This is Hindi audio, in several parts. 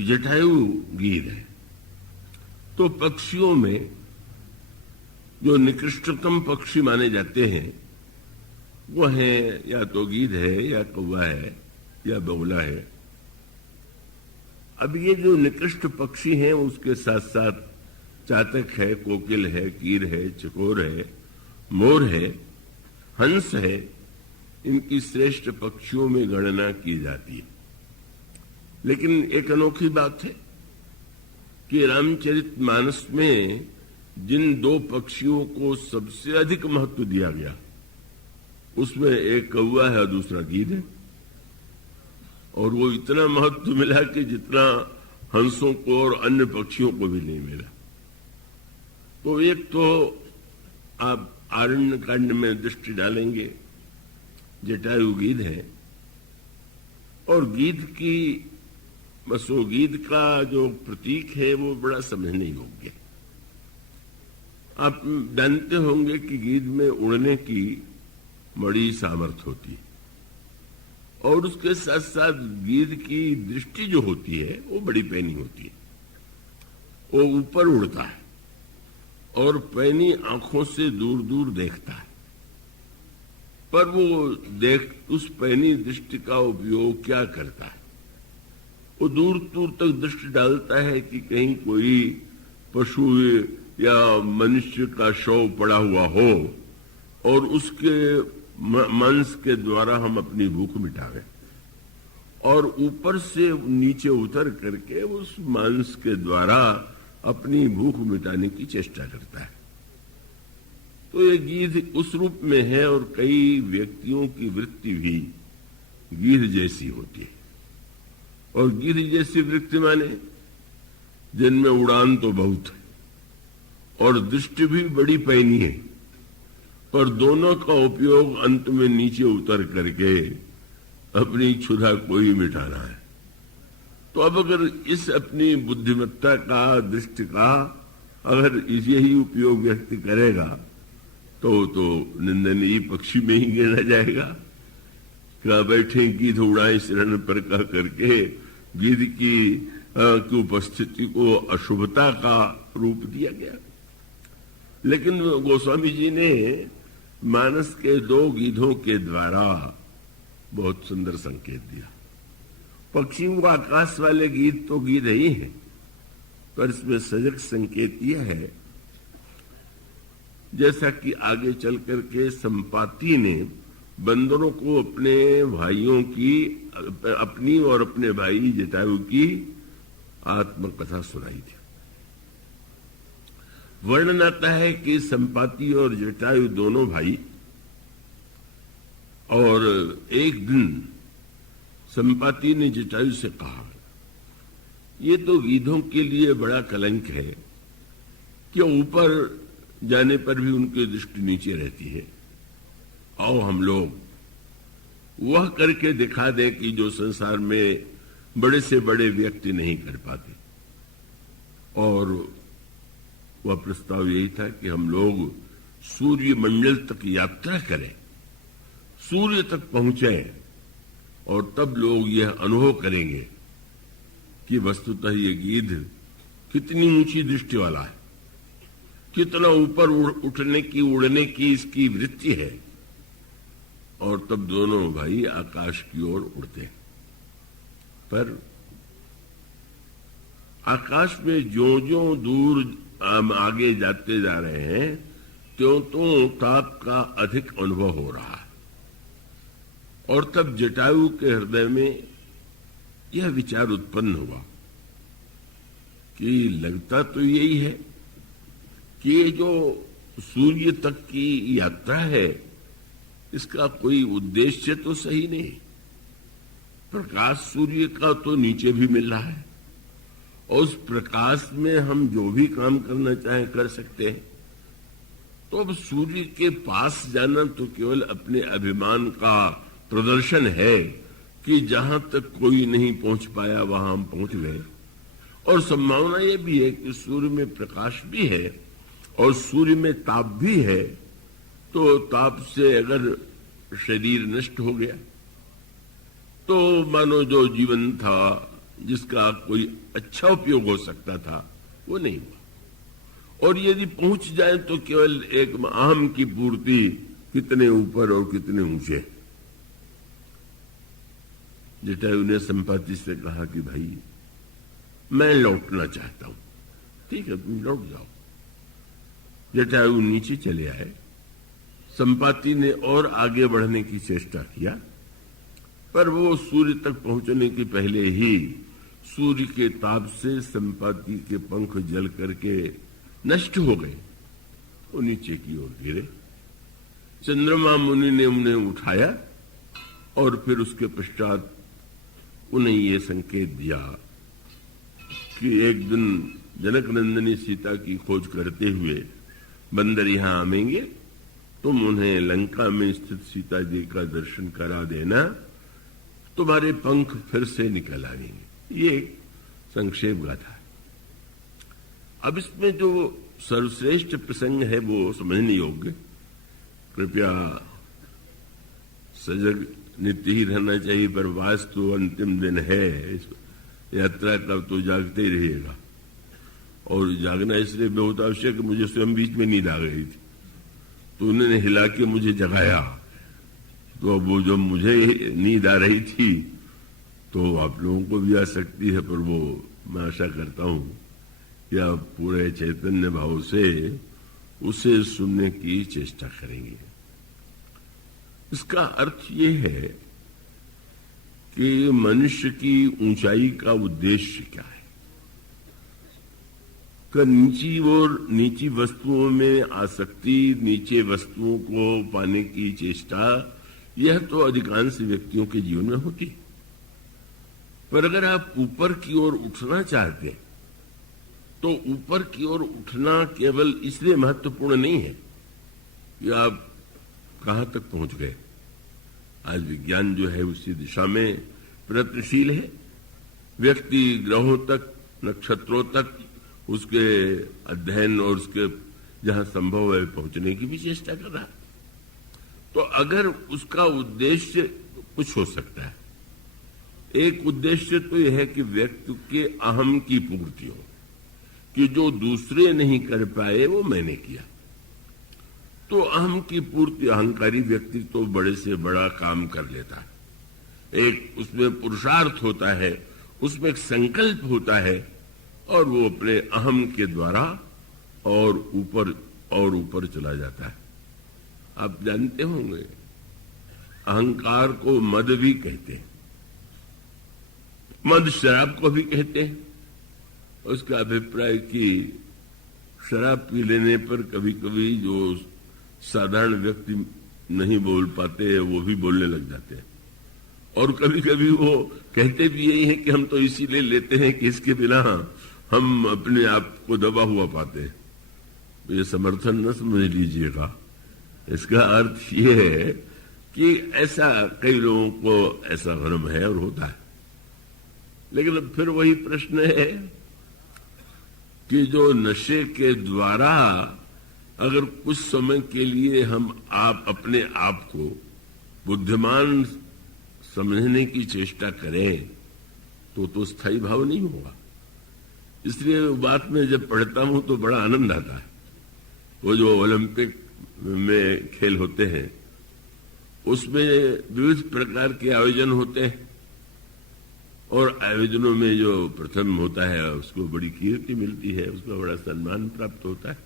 जटायु गीध है। तो पक्षियों में जो निकृष्टतम पक्षी माने जाते हैं वो है या तो गीध है या कौवा है या बगुला है। अब ये जो निकृष्ट पक्षी हैं उसके साथ साथ चातक है, कोकिल है, कीर है, चकोर है, मोर है, हंस है, इनकी श्रेष्ठ पक्षियों में गणना की जाती है। लेकिन एक अनोखी बात है कि रामचरितमानस में जिन दो पक्षियों को सबसे अधिक महत्व दिया गया उसमें एक कौवा है और दूसरा गीध है। और वो इतना महत्व मिला कि जितना हंसों को और अन्य पक्षियों को भी नहीं मिला। तो एक तो आप आरण्य कांड में दृष्टि डालेंगे, जटायु गीध है और गीध की बस वो गीध का जो प्रतीक है वो बड़ा समझने योग्य है। आप जानते होंगे कि गीध में उड़ने की बड़ी सामर्थ्य होती है और उसके साथ साथ गीध की दृष्टि जो होती है वो बड़ी पैनी होती है। वो ऊपर उड़ता है और पैनी आंखों से दूर दूर देखता है, पर वो उस पैनी दृष्टि का उपयोग क्या करता है? वो दूर दूर तक दृष्टि डालता है कि कहीं कोई पशु या मनुष्य का शव पड़ा हुआ हो और उसके मांस के द्वारा हम अपनी भूख मिटावें, और ऊपर से नीचे उतर करके उस मांस के द्वारा अपनी भूख मिटाने की चेष्टा करता है। तो ये गीध उस रूप में है और कई व्यक्तियों की वृत्ति भी गीध जैसी होती है। और गीध जैसी वृत्ति माने जिनमें उड़ान तो बहुत है और दृष्टि भी बड़ी पैनी है, पर दोनों का उपयोग अंत में नीचे उतर करके अपनी क्षुधा को ही मिटाना है। तो अब अगर इस अपनी बुद्धिमत्ता का, दृष्टि का अगर यही उपयोग व्यक्ति करेगा तो निंदनीय पक्षी में ही गिना जाएगा। क्या बैठे गीध उड़ाए शरण पर कह करके गीध की उपस्थिति को अशुभता का रूप दिया गया। लेकिन गोस्वामी जी ने मानस के दो गीधों के द्वारा बहुत सुंदर संकेत दिया। पक्षियों का आकाश वाले गीध तो गीध ही है, पर इसमें सजग संकेत यह है, जैसा कि आगे चल करके संपाति ने बंदरों को अपने भाइयों की, अपनी और अपने भाई जटायु की आत्मकथा सुनाई थी। वर्णन आता है कि संपाति और जटायु दोनों भाई, और एक दिन संपाति ने जटायु से कहा, ये तो गीधों के लिए बड़ा कलंक है कि ऊपर जाने पर भी उनकी दृष्टि नीचे रहती है। आओ हम लोग वह करके दिखा दें कि जो संसार में बड़े से बड़े व्यक्ति नहीं कर पाते। और वह प्रस्ताव यही था कि हम लोग सूर्य मंडल तक यात्रा करें, सूर्य तक पहुंचे, और तब लोग यह अनुभव करेंगे कि वस्तुतः ये गीध कितनी ऊंची दृष्टि वाला है, कितना ऊपर उठने की, उड़ने की इसकी वृत्ति है। और तब दोनों भाई आकाश की ओर उड़ते हैं। पर आकाश में जो जो दूर आगे जाते जा रहे हैं त्यों तो ताप का अधिक अनुभव हो रहा है। और तब जटायु के हृदय में यह विचार उत्पन्न हुआ कि लगता तो यही है कि ये जो सूर्य तक की यात्रा है इसका कोई उद्देश्य तो सही नहीं। प्रकाश सूर्य का तो नीचे भी मिल रहा है और उस प्रकाश में हम जो भी काम करना चाहें कर सकते हैं। तो अब सूर्य के पास जाना तो केवल अपने अभिमान का प्रदर्शन है कि जहां तक कोई नहीं पहुंच पाया वहां हम पहुंच गए। और संभावना यह भी है कि सूर्य में प्रकाश भी है और सूर्य में ताप भी है, तो ताप से अगर शरीर नष्ट हो गया तो मानो जो जीवन था जिसका कोई अच्छा उपयोग हो सकता था वो नहीं हुआ। और यदि पहुंच जाए तो केवल एक आम की पूर्ति, कितने ऊपर और कितने ऊंचे। जटायु ने संपाति से कहा कि भाई मैं लौटना चाहता हूं। ठीक है, तुम लौट जाओ। जटायु नीचे चले आए। संपाति ने और आगे बढ़ने की चेष्टा किया, पर वो सूर्य तक पहुंचने के पहले ही सूर्य के ताप से संपाति के पंख जल करके नष्ट हो गए। वो नीचे की ओर गिरे। चंद्रमा मुनि ने उन्हें उठाया और फिर उसके पश्चात उन्हें ये संकेत दिया कि एक दिन जनक नंदिनी सीता की खोज करते हुए बंदर यहां आवेंगे, तुम उन्हें लंका में स्थित सीता जी का दर्शन करा देना, तुम्हारे पंख फिर से निकल आएंगे। ये संक्षेप गाथा है। अब इसमें जो सर्वश्रेष्ठ प्रसंग है वो समझने योग्य। कृपया सजग नित्य ही रहना चाहिए, पर वास्तु अंतिम दिन है इस यात्रा का, तो जागते ही रहिएगा। और जागना इसलिए बहुत आवश्यक है, मुझे स्वयं बीच में नींद आ गई थी, तो उन्होंने हिला के मुझे जगाया। तो वो जब मुझे नींद आ रही थी तो आप लोगों को भी आ सकती है, पर वो मैं आशा करता हूं कि आप पूरे चैतन्य भाव से उसे सुनने की चेष्टा करेंगे। इसका अर्थ ये है कि मनुष्य की ऊंचाई का उद्देश्य क्या है। नीची वस्तुओं में आसक्ति, नीचे वस्तुओं को पाने की चेष्टा, यह तो अधिकांश व्यक्तियों के जीवन में होती है। पर अगर आप ऊपर की ओर उठना चाहते हैं तो ऊपर की ओर उठना केवल इसलिए महत्वपूर्ण नहीं है कि आप कहां तक पहुंच गए। आज विज्ञान जो है उसी दिशा में प्रयत्नशील है। व्यक्ति ग्रहों तक, नक्षत्रों तक उसके अध्ययन और उसके जहां संभव है पहुंचने की भी चेष्टा कर रहा है। तो अगर उसका उद्देश्य कुछ हो सकता है। एक उद्देश्य तो यह है कि व्यक्ति के अहम की पूर्ति हो, कि जो दूसरे नहीं कर पाए वो मैंने किया। तो अहम की पूर्ति, अहंकारी व्यक्ति तो बड़े से बड़ा काम कर लेता है। एक उसमें पुरुषार्थ होता है, उसमें एक संकल्प होता है, और वो अपने अहम के द्वारा और ऊपर चला जाता है। आप जानते होंगे अहंकार को मद भी कहते हैं, मद शराब को भी कहते हैं। उसका अभिप्राय कि शराब पी लेने पर कभी कभी जो साधारण व्यक्ति नहीं बोल पाते वो भी बोलने लग जाते हैं, और कभी कभी वो कहते भी यही है कि हम तो इसीलिए लेते हैं कि इसके बिना हम अपने आप को दबा हुआ पाते हैं। तो ये समर्थन न समझ लीजिएगा। इसका अर्थ ये है कि ऐसा कई लोगों को ऐसा भ्रम है और होता है। लेकिन फिर वही प्रश्न है कि जो नशे के द्वारा अगर कुछ समय के लिए हम अपने आप को बुद्धिमान समझने की चेष्टा करें तो स्थायी भाव नहीं होगा। इसलिए बात में जब पढ़ता हूं तो बड़ा आनंद आता है। वो जो ओलंपिक में खेल होते हैं उसमें विविध प्रकार के आयोजन होते हैं, और आयोजनों में जो प्रथम होता है उसको बड़ी कीर्ति मिलती है, उसको बड़ा सम्मान प्राप्त होता है।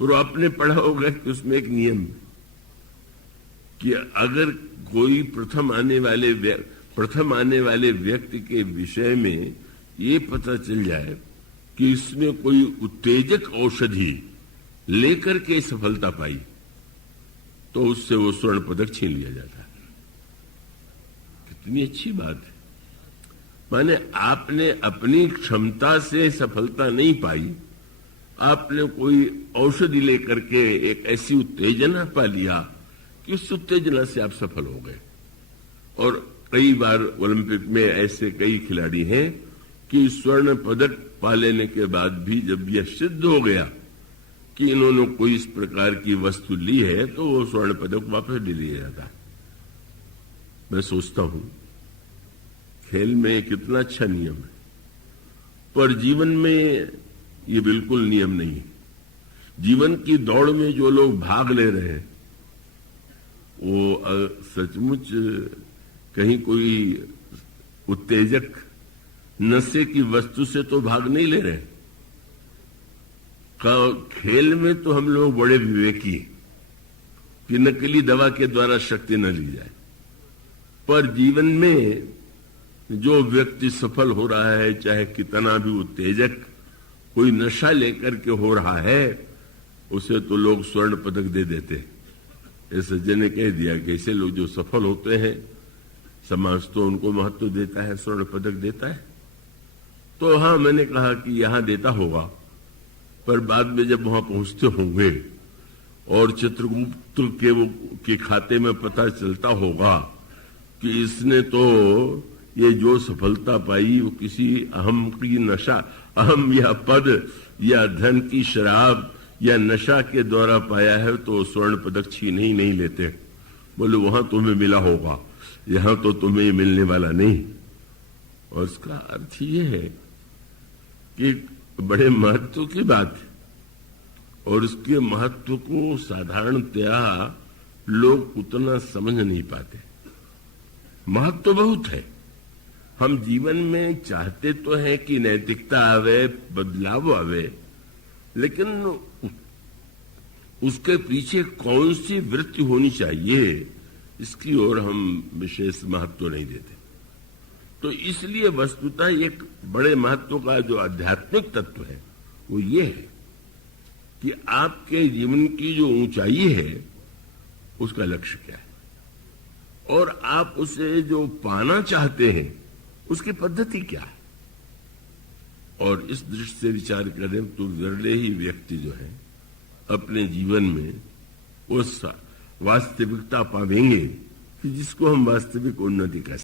पर आपने पढ़ा होगा कि उसमें एक नियम कि अगर कोई प्रथम आने वाले व्यक्ति के विषय में ये पता चल जाए कि इसमें कोई उत्तेजक औषधि लेकर के सफलता पाई, तो उससे वो स्वर्ण पदक छीन लिया जाता है। कितनी अच्छी बात है। माने आपने अपनी क्षमता से सफलता नहीं पाई, आपने कोई औषधि लेकर के एक ऐसी उत्तेजना पा लिया कि उस उत्तेजना से आप सफल हो गए। और कई बार ओलंपिक में ऐसे कई खिलाड़ी हैं कि स्वर्ण पदक पा लेने के बाद भी जब यह सिद्ध हो गया कि इन्होंने कोई इस प्रकार की वस्तु ली है तो वो स्वर्ण पदक वापस ले लिया जाता है। मैं सोचता हूं खेल में कितना अच्छा नियम है, पर जीवन में ये बिल्कुल नियम नहीं है। जीवन की दौड़ में जो लोग भाग ले रहे हैं वो सचमुच कहीं कोई उत्तेजक नशे की वस्तु से तो भाग नहीं ले रहे। खेल में तो हम लोग बड़े विवेकी हैं कि नकली दवा के द्वारा शक्ति न ली जाए, पर जीवन में जो व्यक्ति सफल हो रहा है, चाहे कितना भी उत्तेजक कोई नशा लेकर के हो रहा है, उसे तो लोग स्वर्ण पदक दे देते। इस सज्जन ने कह दिया कि ऐसे लोग जो सफल होते हैं समाज तो उनको महत्व देता है, स्वर्ण पदक देता है। तो हाँ, मैंने कहा कि यहां देता होगा, पर बाद में जब वहां पहुंचते होंगे और चित्रगुप्त के खाते में पता चलता होगा कि इसने तो ये जो सफलता पाई वो किसी अहम की नशा, अहम या पद या धन की शराब या नशा के द्वारा पाया है, तो स्वर्ण पदक छीन ही नहीं लेते। बोले वहां तुम्हें मिला होगा, यहां तो तुम्हें मिलने वाला नहीं। और इसका अर्थ ये है कि बड़े महत्व की बात है, और इसके महत्व को साधारणतया लोग उतना समझ नहीं पाते। महत्व बहुत है। हम जीवन में चाहते तो हैं कि नैतिकता आवे, बदलाव आवे, लेकिन उसके पीछे कौन सी वृत्ति होनी चाहिए इसकी ओर हम विशेष महत्व नहीं देते। तो इसलिए वस्तुतः एक बड़े महत्व का जो आध्यात्मिक तत्व है वो ये है कि आपके जीवन की जो ऊंचाई है उसका लक्ष्य क्या है, और आप उसे जो पाना चाहते हैं उसकी पद्धति क्या है। और इस दृष्टि से विचार करें तो विरले ही व्यक्ति जो है अपने जीवन में उस वास्तविकता पावेंगे कि जिसको हम वास्तविक उन्नति कह